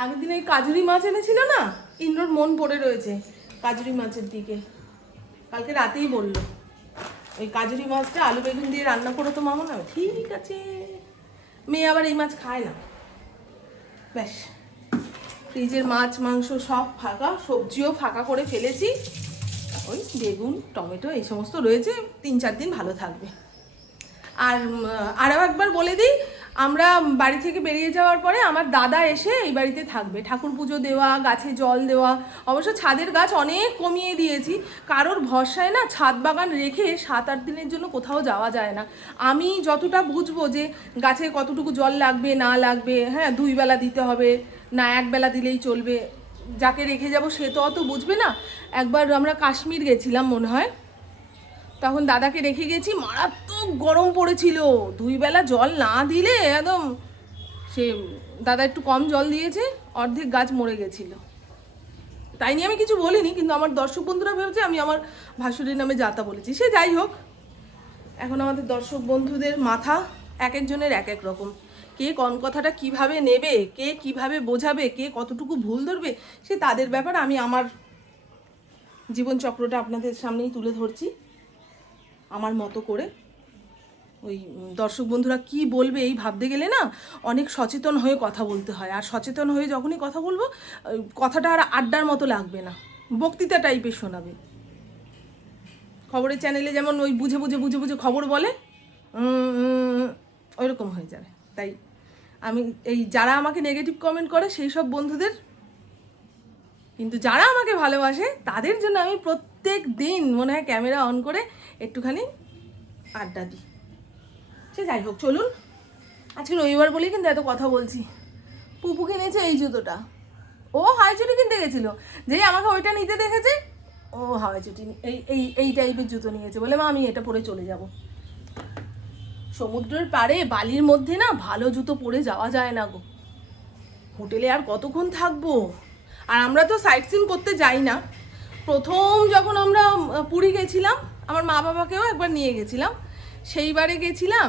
আগের দিন ওই কাজুরি মাছ এনেছিল না, ইন্দ্রর মন পড়ে রয়েছে কাজুরি মাছের দিকে। কালকে রাতেই বললো ওই কাজুরি মাছটা আলু বেগুন দিয়ে রান্না করো তো মামা। না ঠিক আছে, মেয়ে আবার এই মাছ খায় না। ব্যাস, ফ্রিজের মাছ মাংস সব ফাঁকা, সবজিও ফাঁকা করে ফেলেছি। ওই বেগুন টমেটো এই সমস্ত রয়েছে, 3-4 দিন ভালো থাকবে। আর আরও একবার বলে দিই, আমরা বাড়ি থেকে বেরিয়ে যাওয়ার পরে আমার দাদা এসে এই বাড়িতে থাকবে, ঠাকুর পুজো দেওয়া, গাছে জল দেওয়া। অবশ্য ছাদের গাছ অনেক কমিয়ে দিয়েছি, কারোর ভরসায় না ছাদ বাগান রেখে 7-8 দিনের জন্য কোথাও যাওয়া যায় না। আমি যতটা বুঝবো যে গাছে কতটুকু জল লাগবে না লাগবে, হ্যাঁ 2 বেলা দিতে হবে না 1 বেলা দিলেই চলবে, যাকে রেখে যাব সে তো অত বুঝবে না। একবার আমরা কাশ্মীর গেছিলাম মনে হয়, তখন দাদাকে রেখে গেছি, মারাত্মক গরম পড়েছিল, 2 বেলা জল না দিলে একদম সে দাদা একটু কম জল দিয়েছে, অর্ধেক গাছ মরে গেছিল। তাই নিয়ে আমি কিছু বলিনি, কিন্তু আমার দর্শক বন্ধুরা ভেবেছে আমি আমার ভাসুরের নামে যাতা বলেছি। সে যাই হোক, এখন আমাদের দর্শক বন্ধুদের মাথা এক একজনের এক এক রকম, কে কোন কথাটা কিভাবে নেবে, কে কিভাবে বোঝাবে, কে কতটুকু ভুল ধরবে, সে তাদের ব্যাপার। আমি আমার জীবনচক্রটা আপনাদের সামনেই তুলে ধরছি আমার মতো করে। ওই দর্শক বন্ধুরা কি বলবে এই ভাবতে গেলে না অনেক সচেতন হয়ে কথা বলতে হয়। আর সচেতন হয়ে যখনই কথা বলবো, কথাটা আর আড্ডার মতো লাগবে না, বক্তৃতা টাইপের শোনাবে। খবরের চ্যানেলে যেমন ওই বুঝে বুঝে বুঝে বুঝে খবর বলে, ওইরকম হয়ে যাবে। তাই আমি এই যারা আমাকে নেগেটিভ কমেন্ট করে সেই সব বন্ধুদের, কিন্তু যারা আমাকে ভালোবাসে তাদের জন্য আমি প্রত্যেক দিন মনে হয় ক্যামেরা অন করে একটুখানি আড্ডা দিই। সে যাই হোক, চলুন। আজকে রবিবার বলেই কিন্তু এত কথা বলছি। পুপু কিনেছে এই জুতোটা, ও হাওয়াই চটি কিনতে গেছিলো, যেই আমাকে ওইটা নিতে দেখেছে ও হাওয়াই চটি এই এই এই টাইপের জুতো নিয়েছে, বলে মা আমি এটা পরে চলে যাব। সমুদ্রের পাড়ে বালির মধ্যে না ভালো জুতো পরে যাওয়া যায় না গো, হোটেলে আর কতক্ষণ থাকবো। আর আমরা তো সাইট সিন করতে যাই না। প্রথম যখন আমরা পুরী গেছিলাম, আমার মা বাবাকেও একবার নিয়ে গেছিলাম, সেইবারে গেছিলাম,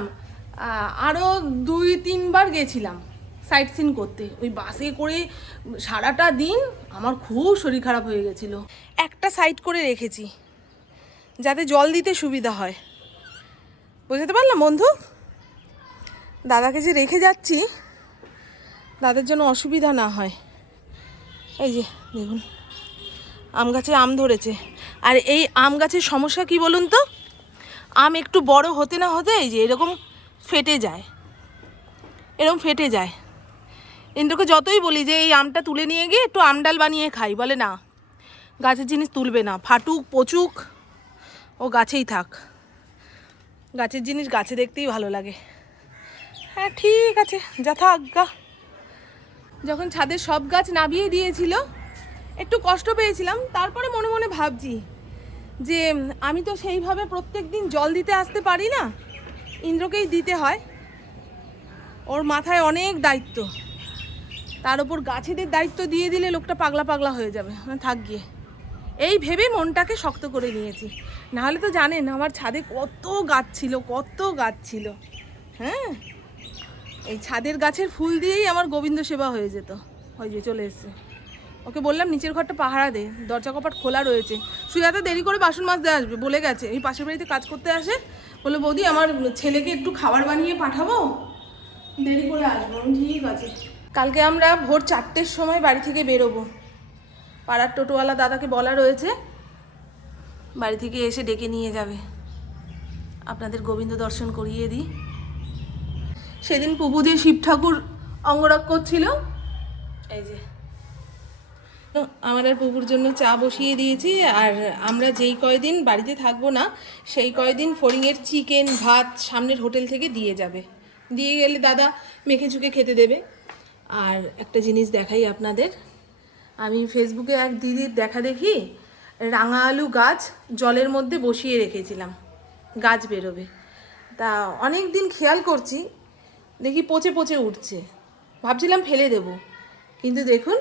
আরও 2-3 বার গেছিলাম সাইট সিন করতে। ওই বাসে করে সারাটা দিন আমার খুব শরীর খারাপ হয়ে গেছিলো। একটা সাইড করে রেখেছি যাতে জল দিতে সুবিধা হয়, বুঝতে পারলাম বন্ধু। দাদাকে যে রেখে যাচ্ছি দাদার জন্য অসুবিধা না হয়। এই যে দেখুন আম গাছে আম ধরেছে। আর এই আম গাছের সমস্যা কি বলুন তো, আম একটু বড় হতে না হতে এই যে এরকম ফেটে যায়, এরকম ফেটে যায়। ইন্দ্রকে যতই বলি যে এই আমটা তুলে নিয়ে গিয়ে একটু আমডাল বানিয়ে খাই, বলে না, গাছের জিনিস তুলবে না, ফাটুক পচুক ও গাছেই থাক, গাছের জিনিস গাছে দেখতেই ভালো লাগে। হ্যাঁ ঠিক আছে, যথা আজ্ঞা। যখন ছাদের সব গাছ নামিয়ে দিয়েছিল একটু কষ্ট পেয়েছিলাম, তারপরে মনে মনে ভাবছি যে আমি তো সেইভাবে প্রত্যেক দিন জল দিতে আসতে পারি না, ইন্দ্রকেই দিতে হয়, ওর মাথায় অনেক দায়িত্ব, তার উপর গাছেদের দায়িত্ব দিয়ে দিলে লোকটা পাগলা পাগলা হয়ে যাবে, থাক গিয়ে, এই ভেবে মনটাকে শক্ত করে নিয়েছি। নাহলে তো জানেন আমার ছাদে কত গাছ ছিল, কত গাছ ছিল। হ্যাঁ, এই ছাদের গাছের ফুল দিয়েই আমার গোবিন্দ সেবা হয়ে যেত। ওই যে চলে এসছে, ওকে বললাম নিচের ঘরটা পাহারা দে, দরজা কপাট খোলা রয়েছে। সুজাতা দেরি করে বাসন মাজতে আসবে বলে গেছে, এই পাশের বাড়িতে কাজ করতে আসে, বলে বৌদি আমার ছেলেকে একটু খাবার বানিয়ে পাঠাবো, দেরি করে আসবো। ঠিক আছে। কালকে আমরা ভোর 4টের সময় বাড়ি থেকে বেরোবো। পাড়ার টোটোওয়ালা দাদাকে বলা রয়েছে বাড়ি থেকে এসে ডেকে নিয়ে যাবে, আপনাদের গোবিন্দ দর্শন করিয়ে দিই। সেদিন পুপু যে শিব ঠাকুর অঙ্গরাগ করছিল, এই যে আমার আর পুকুর জন্য চা বসিয়ে দিয়েছি। আর আমরা যেই কয়দিন বাড়িতে থাকবো না সেই কয়দিন ফড়িংয়ের চিকেন ভাত সামনের হোটেল থেকে দিয়ে যাবে, দিয়ে গেলে দাদা মেখে চুকে খেতে দেবে। আর একটা জিনিস দেখাই আপনাদের, আমি ফেসবুকে এক দিদির দেখা দেখি রাঙা আলু গাছ জলের মধ্যে বসিয়ে রেখেছিলাম, গাছ বেরোবে। তা অনেক দিন খেয়াল করছি, দেখি পচে পচে উঠছে, ভাবছিলাম ফেলে দেব, কিন্তু দেখুন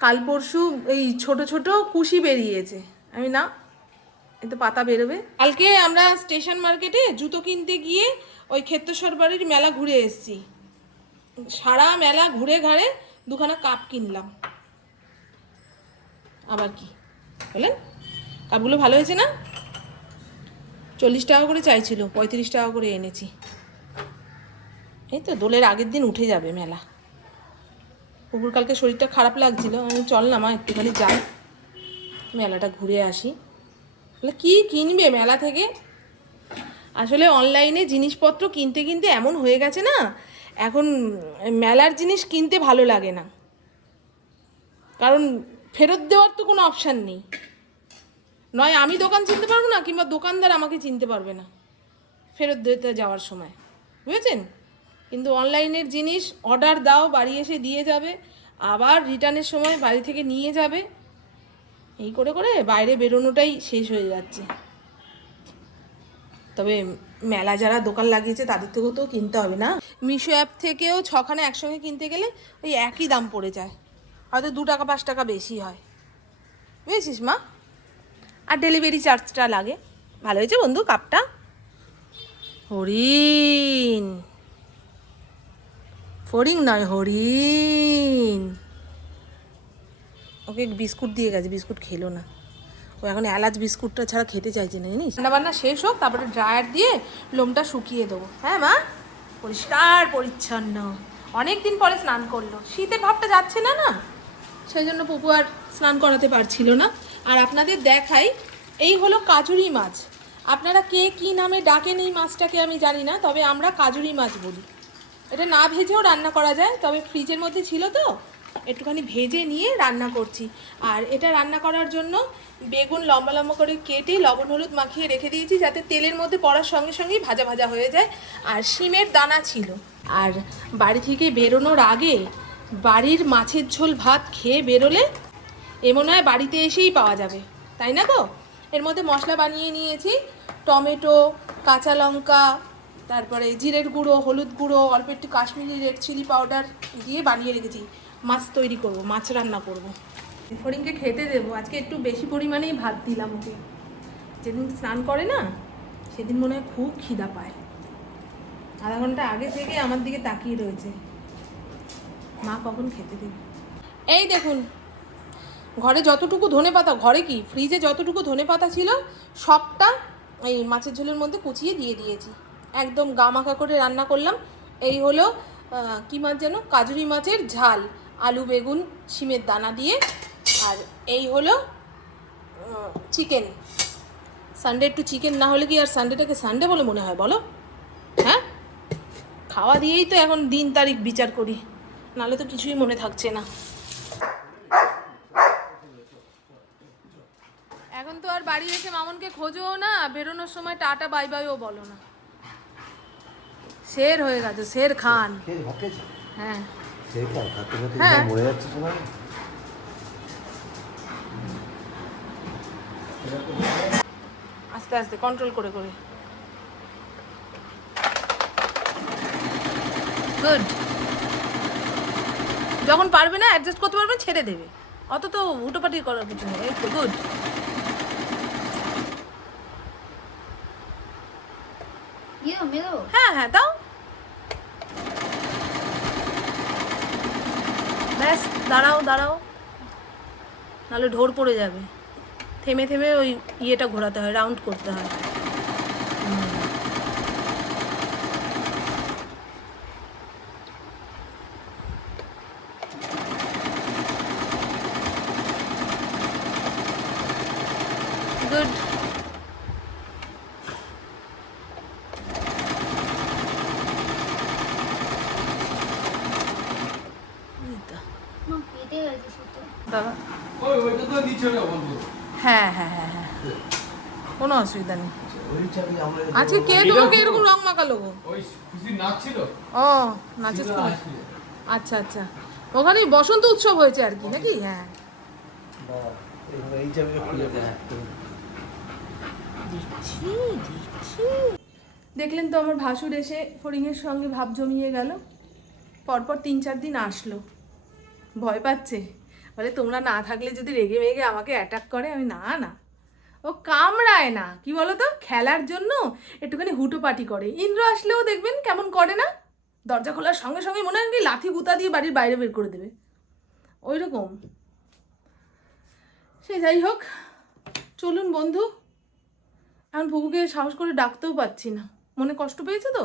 কাল পরশু এই ছোট ছোট কুশি বেরিয়েছে। আমি না, এতে পাতা বেরোবে। কালকে আমরা স্টেশন মার্কেটে জুতো কিনতে গিয়ে ওই ক্ষেত্রেশ্বর বাড়ির মেলা ঘুরে এসেছি, সারা মেলা ঘুরে ঘাড়ে দুখানা কাপ কিনলাম। আবার কি বলেন, কাপগুলো ভালো হয়েছে না? 40 টাকা করে চাইছিল, 35 টাকা করে এনেছি। এই তো দোলের আগের দিন উঠে যাবে মেলা। পুকুর কালকে শরীরটা খারাপ লাগছিল, আমি চল না মা একটুখানি যাই, মেলাটা ঘুরে আসি। বলে কী কিনবে মেলা থেকে? আসলে অনলাইনে জিনিসপত্র কিনতে কিনতে এমন হয়ে গেছে না, এখন মেলার জিনিস কিনতে ভালো লাগে না, কারণ ফেরত দেওয়ার তো কোনো অপশান নেই। নয় আমি দোকান চিনতে পারবো না, কিংবা দোকানদার আমাকে চিনতে পারবে না ফেরত দিতে যাওয়ার সময়, বুঝেছেন? কিন্তু অনলাইনের জিনিস অর্ডার দাও, বাড়ি এসে দিয়ে যাবে, আবার রিটার্নের সময় বাড়ি থেকে নিয়ে যাবে, এই করে করে বাইরে বেরোনোটাই শেষ হয়ে যাচ্ছে। তবে মেলা যারা দোকান লাগিয়েছে তাদের থেকেও তো কিনতে হবে না। মিশো অ্যাপ থেকেও 6খানা একসঙ্গে কিনতে গেলে ওই একই দাম পড়ে যায়, হয়তো 2 টাকা 5 টাকা বেশি হয়, বুঝেছিস মা? আর ডেলিভারি চার্জটা লাগে। ভালো হয়েছে বন্ধু কাপটা। হরিণ, ফড়িং নয়, হরিণ। ওকে বিস্কুট দিয়ে গেছে, বিস্কুট খেলো না ও, এখন এলাচ বিস্কুটটা ছাড়া খেতে চাইছে না জানিস। রান্নাবান্না শেষ হোক, তারপরে ড্রায়ার দিয়ে লোমটা শুকিয়ে দেবো। হ্যাঁ মা, পরিষ্কার পরিচ্ছন্ন। অনেক দিন পরে স্নান করলো, শীতের ভাবটা যাচ্ছে না না, সেই জন্য পুপু আর স্নান করাতে পারছিল না। আর আপনাদের দেখাই, এই হলো কাজুরি মাছ। আপনারা কে কী নামে ডাকেন এই মাছটাকে আমি জানি না, তবে আমরা কাজুরি মাছ বলি। এটা না ভেজেও রান্না করা যায়, তবে ফ্রিজের মধ্যে ছিল তো একটুখানি ভেজে নিয়ে রান্না করছি। আর এটা রান্না করার জন্য বেগুন লম্বা লম্বা করে কেটে লবণ হলুদ মাখিয়ে রেখে দিয়েছি, যাতে তেলের মধ্যে পড়ার সঙ্গে সঙ্গেই ভাজা ভাজা হয়ে যায়। আর শিমের দানা ছিল। আর বাড়ি থেকে বেরোনোর আগে বাড়ির মাছের ঝোল ভাত খেয়ে বেরোলে এ মনে হয় বাড়িতে এসেই পাওয়া যাবে, তাই না গো? এর মধ্যে মশলা বানিয়ে নিয়েছি, টমেটো, কাঁচা লঙ্কা, তারপরে জিরের গুঁড়ো, হলুদ গুঁড়ো, অল্প একটু কাশ্মীরি রেড চিলি পাউডার দিয়ে বানিয়ে রেখেছি। মাছ তৈরি করব, মাছ রান্না করব। ফড়িংকে খেতে দেবো, আজকে একটু বেশি পরিমাণেই ভাত দিলাম ওকে। যেদিন স্নান করে না সেদিন মনে হয় খুব খিদা পায়। আধা ঘন্টা আগে থেকে আমার দিকে তাকিয়ে রয়েছে, মা কখন খেতে দেবে। এই দেখুন, ঘরে যতটুকু ধনেপাতা, ঘরে কি ফ্রিজে যতটুকু ধনেপাতা ছিল সবটা এই মাছের ঝোলের মধ্যে কুচিয়ে দিয়ে দিয়েছি। একদম গামাখা করে রান্না করলাম। এই হলো কী মাছ যেন, কাজুরি মাছের ঝাল, আলু বেগুন শিমের দানা দিয়ে। আর এই হলো চিকেন। সানডে একটু চিকেন না হলে কি আর সানডেটাকে সানডে বলে মনে হয় বলো? হ্যাঁ, খাওয়া দিয়েই তো এখন দিন তারিখ বিচার করি, নাহলে তো কিছুই মনে থাকছে না। এখন তো আর বাড়ি এসে মামনকে খোঁজও না, বেরোনোর সময় টাটা বাই বাইও বলো না। শের হয়ে গেছে, শের খান। হ্যাঁ হ্যাঁ, আস্তে আস্তে কন্ট্রোল করে করে। গুড। যখন পারবে না অ্যাডজাস্ট করতে পারবে ছেড়ে দেবে, অত তো উটোপাটি করার কিছু নেই। এই তো গুড। হ্যাঁ হ্যাঁ দাও, ব্যাস। দাঁড়াও দাঁড়াও, নাহলে ঢোর পড়ে যাবে। থেমে থেমে ওই ইয়েটা ঘোরাতে হয়, রাউন্ড করতে হয়। গুড। দাদা হ্যাঁ হ্যাঁ হ্যাঁ হ্যাঁ, কোনো অসুবিধা নেই। আজকে কে তোমাকে এরকম রং মাখালো গো? ও নাচের স্কুলে, আচ্ছা আচ্ছা, ওখানে বসন্ত উৎসব হয়েছে আর কি নাকি? হ্যাঁ দেখলেন তো আমার ভাসুর এসে ফড়িংয়ের সঙ্গে ভাব জমিয়ে গেল। পরপর 3-4 দিন আসলো, ভয় পাচ্ছে, বলে তোমরা না থাকলে যদি রেগে মেগে আমাকে অ্যাটাক করে। আমি না না, ও কামড়ায় না, কি বলো তো, খেলার জন্য একটুখানি হুটোপাটি করে। ইন্দ্র আসলেও দেখবেন কেমন করে না, দরজা খোলার সঙ্গে সঙ্গে মনে হয় কি লাথি গুতা দিয়ে বাড়ির বাইরে বের করে দেবে, ওই রকম। সে যাই হোক, চলুন বন্ধু, এখন বুবুকে সাহস করে ডাকতেও পাচ্ছি না, মনে কষ্ট পেয়েছে তো,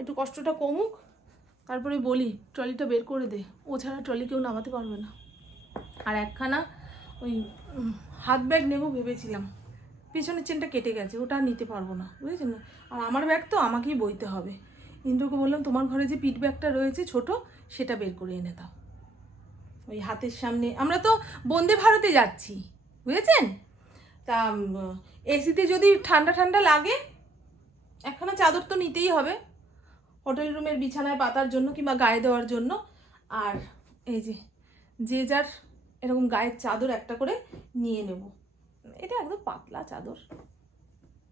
একটু কষ্টটা কমুক, তারপরে বলি ট্রলিটা বের করে দে। ও ছাড়া ট্রলি কেউ নামাতে পারবে না। আর একখানা ওই হাত ব্যাগ নেবো ভেবেছিলাম, পেছনের চেনটা কেটে গেছে, ওটা আর নিতে পারবো না, বুঝেছেন না। আর আমার ব্যাগ তো আমাকেই বইতে হবে। ইন্দ্রকে বললাম তোমার ঘরে যে পিঠ ব্যাগটা রয়েছে ছোট, সেটা বের করে এনে দাও। ওই হাতের সামনে, আমরা তো বন্দে ভারতে যাচ্ছি, বুঝেছেন। তা এসিতে যদি ঠান্ডা ঠান্ডা লাগে, একখানা চাদর তো নিতেই হবে হোটেল রুমের বিছানায় পাতার জন্য কিংবা গায়ে দেওয়ার জন্য। আর এই যে যার এরকম গায়ের চাদর একটা করে নিয়ে নেব। এটা একদম পাতলা চাদর,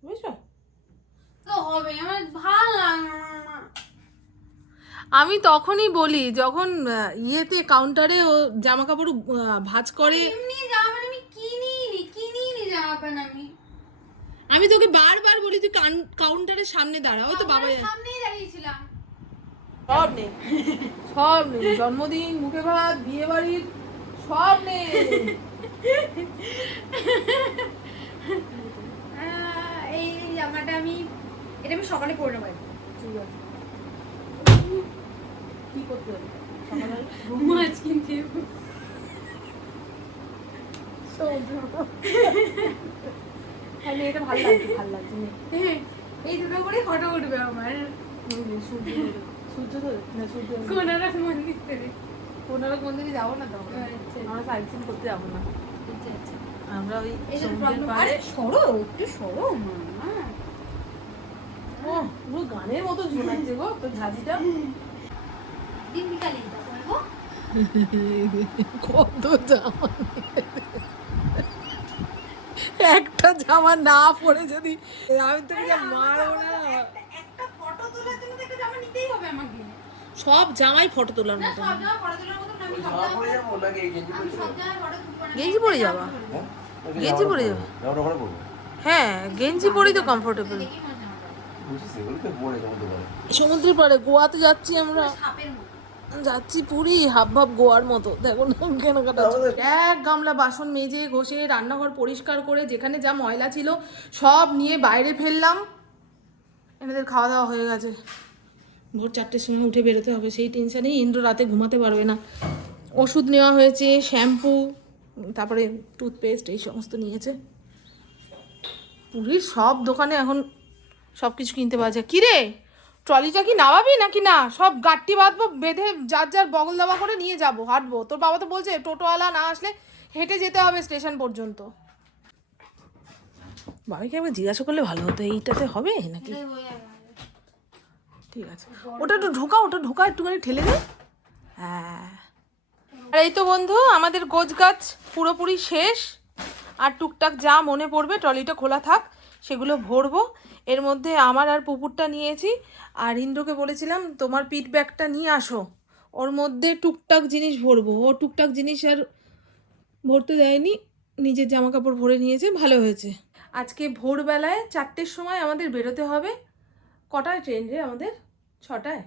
বুঝছো তো হবে, আমার ভালো লাগে না। আমি তখনই বলি যখন ইয়েতে কাউন্টারে ও জামা কাপড় ভাঁজ করে। এমনি জামা প্যান্ট আমি কিনিনি জামা প্যান্ট আমি তোকে বারবার বলি তুই কাউন্টারের সামনে দাঁড়া, ওই তো বাবা সামনেই দাঁড়িয়েছিলাম। সব নেই, সব নেই, জন্মদিন, মুখে ভাত, বিয়ে বাড়ির সব নেই। এই জামাটা এটা আমি সকালে পরে নেবো। ঠিক আছে, কি করতে হবে মাছ কিনতে আমি এটা ভালো লাগছে, ভালো লাগছে নে। এই দুটো করে ফটো উঠবে আমার। সূর্য ধরে না, সূর্য কোনারক মন্দির থেকে। কোনারক মন্দিরে যাবো না তো, আচ্ছা। আমরা সাইট সিন করতে যাবো না, আমরা ওই এই যে সমুদ্রের প্রবলেম, পাড়ে। আরে সরো একটু সরো মা। ও পুরো গানের মতো শোনাচ্ছে গো তোর ঝাঁঝিটা। দিন বিকালে এটা বলবো। কত জামা, একটা জামা না পরে যদি আমি তোকে যা মারবো না। একটা ফটো তোলার জন্য তো একটা জামা নিতেই হবে আমাকে। সব জামাই ফটো তোলার না মতো। সব জামা ফটো তোলার মতো না, আমি সব জামা পরে যাবো নাকি আমি সব জামা ফটো তুলবো না। গেঞ্জি পরে যাবা? গেঞ্জি পরে যাবা? হ্যাঁ গেঞ্জি পরেই তো কমফোর্টেবল। দেখি মনে জামাটা সমুদ্রের পাড়ে গোয়াতে যাচ্ছি আমরা, সাপের মতো। যাচ্ছি পুরী, হাব ভাব গোয়ার মতো। দেখো না কেনাকাটা, এক গামলা বাসন মেজে ঘষে রান্নাঘর পরিষ্কার করে যেখানে যা ময়লা ছিল সব নিয়ে বাইরে ফেললাম। এনাদের খাওয়া দাওয়া হয়ে গেছে, ভোর 4টের সময় উঠে বেরোতে হবে, সেই টেনশানেই ইন্দ্র রাতে ঘুমাতে পারবে না। ওষুধ নেওয়া হয়েছে, শ্যাম্পু, তারপরে টুথপেস্ট, এই সমস্ত নিয়েছে। পুরীর সব দোকানে এখন সব কিছু কিনতে পাওয়া যায়। কী রে, ট্রলিটা কি নামাবি নাকি না? সব গাঁটটি বাঁধবো, বেঁধে যার যার বগল দাবা করে নিয়ে যাবো, হাঁটবো। তোর বাবা তো বলছে টোটোওয়ালা না আসলে হেঁটে যেতে হবে স্টেশন পর্যন্ত। বাবাকে একবার জিজ্ঞাসা করলে ভালো হতো, এইটাতে হবে নাকি? এটাই হয়ে যাবে। ঠিক আছে, ওটা একটু ঢোকা একটুখানি ঠেলে দে। হ্যাঁ, আর এই তো বন্ধু আমাদের গোছ গাছ পুরোপুরি শেষ। আর টুকটাক যা মনে পড়বে ট্রলিটা খোলা থাক সেগুলো ভরবো। এর মধ্যে আমার আর পুকুরটা নিয়েছি, আর ইন্দ্রকে বলেছিলাম তোমার পিঠ ব্যাগটা নিয়ে আসো, ওর মধ্যে টুকটাক জিনিস ভরবো। ও টুকটাক জিনিস আর ভরতে দেয়নি, নিজের জামা কাপড় ভরে নিয়েছে, ভালো হয়েছে। আজকে ভোরবেলায় 4টের সময় আমাদের বেরোতে হবে। কটায় ট্রেন রে আমাদের? 6টায়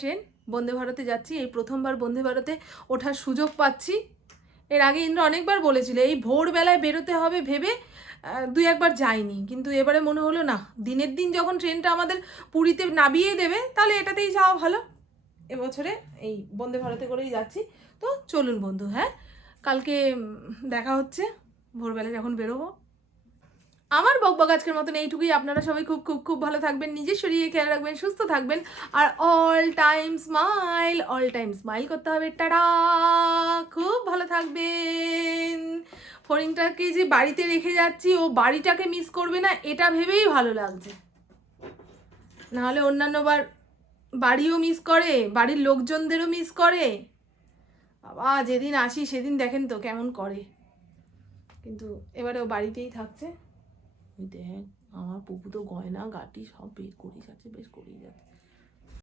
ট্রেন। বন্দে ভারতে যাচ্ছি, এই প্রথমবার বন্দে ভারতে ওঠার সুযোগ পাচ্ছি। এর আগে ইন্দ্র অনেকবার বলেছিল এই ভোরবেলায় বেরোতে হবে ভেবে 2-1বার যাইনি, কিন্তু এবারে মনে হলো না, দিনের দিন যখন ট্রেনটা আমাদের পুরীতে নামিয়ে দেবে তাহলে এটাতেই যাওয়া ভালো। এবছরে এই বন্দে ভারতে করেই যাচ্ছি। তো চলুন বন্ধু, হ্যাঁ কালকে দেখা হচ্ছে ভোরবেলা যখন বেরোবো। আমার বকবক আজকের মতন এইটুকুই। আপনারা সবাই খুব খুব খুব ভালো থাকবেন, নিজের শরীরে খেয়াল রাখবেন, সুস্থ থাকবেন, আর অল টাইম স্মাইল করতে হবে। টাটা, খুব ভালো থাকবেন। ফড়িংটাকে যে বাড়িতে রেখে যাচ্ছি, ও বাড়িটাকে মিস করবে না এটা ভেবেই ভালো লাগছে, নাহলে অন্যান্যবার বাড়িও মিস করে, বাড়ির লোকজনদেরও মিস করে। বাবা যেদিন আসি সেদিন দেখেন তো কেমন করে, কিন্তু এবারে ও বাড়িতেই থাকছে। ওই দেখ আমার পুপু তো গয়না গাটি সব বের করেই যাচ্ছে, বেশ করেই যাচ্ছে।